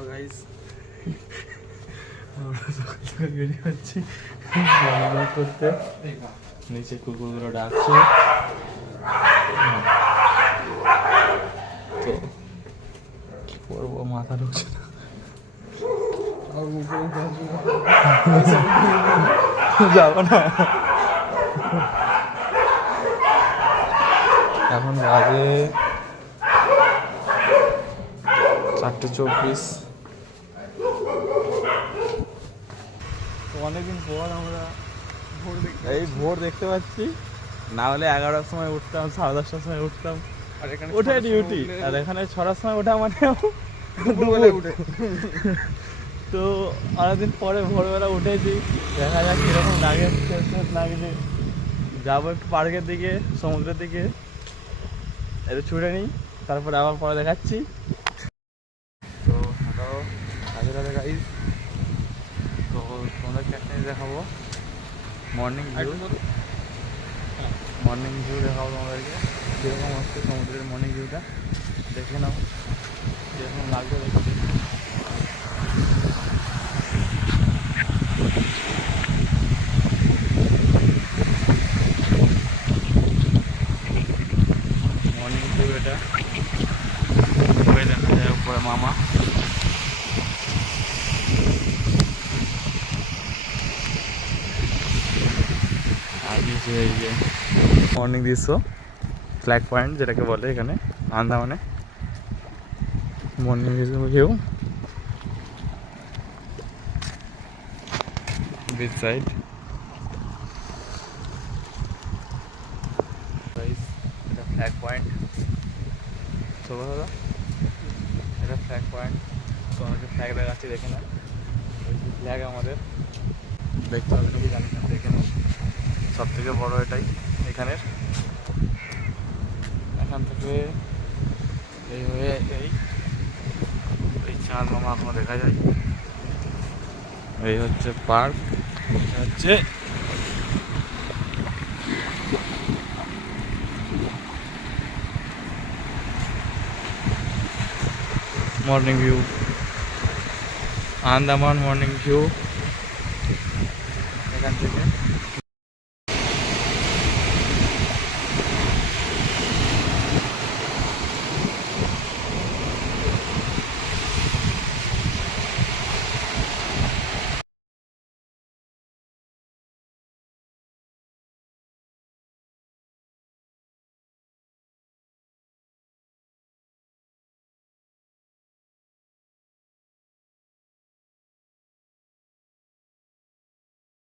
Hello guys, আমরা সকাল সকাল বেরিয়ে যাচ্ছি করতে। নিচে কুকুরগুলো ডাকছে, তো কি করবো, মাথা ঢুকছে না। যাবো না, এখন বাজে 4:24। অনেকদিন পর আমরা ভোর দেখতে পাচ্ছি। না হলে 11টার সময় উঠতাম, 10:30টার সময় উঠতাম, উঠে ডিউটি। আর এখানে 6টার সময় ওঠা মানে উঠে। তো অনেকদিন পরে ভোরবেলা উঠেছি, দেখা যাক কিরকম লাগে। লাগছে, যাবো একটু পার্কের দিকে, সমুদ্রের দিকে, একটু ছুটে নিই, তারপরে আবার পরে দেখাচ্ছি। তো হ্যালো, রাধে রাধে গাইস। তো তোমাদেরকে একটা দেখাবো, মর্নিং ভিউ দেখাবো তোমাদেরকে। কীরকম হচ্ছে সমুদ্রের মর্নিং ভিউটা, দেখে নাও কীরকম লাগবে দেখতে। মর্নিং ভিউ এটা, উপরে দেখা যায়, উপরে মামা। আর নিচে এই যে মর্নিং দৃশ্য, ফ্ল্যাগ পয়েন্ট যেটাকে বলে এখানে আন্দামানে। Morning view beach side. এটা ফ্ল্যাগ পয়েন্ট, ছোটো ছোটো, এটা ফ্ল্যাগ পয়েন্ট। তোমাকে ফ্ল্যাগ দেখাচ্ছি, দেখে না ওই যে ফ্ল্যাগ আমাদের দেখতে হবে নাকি জানি না, দেখে না। সব থেকে বড়ো এটাই এখানের। এখান থেকে এই হয়ে এই চার মামা এখনো দেখা যায়। এই হচ্ছে পার্ক, হচ্ছে morning view, Andaman morning view এখান থেকে।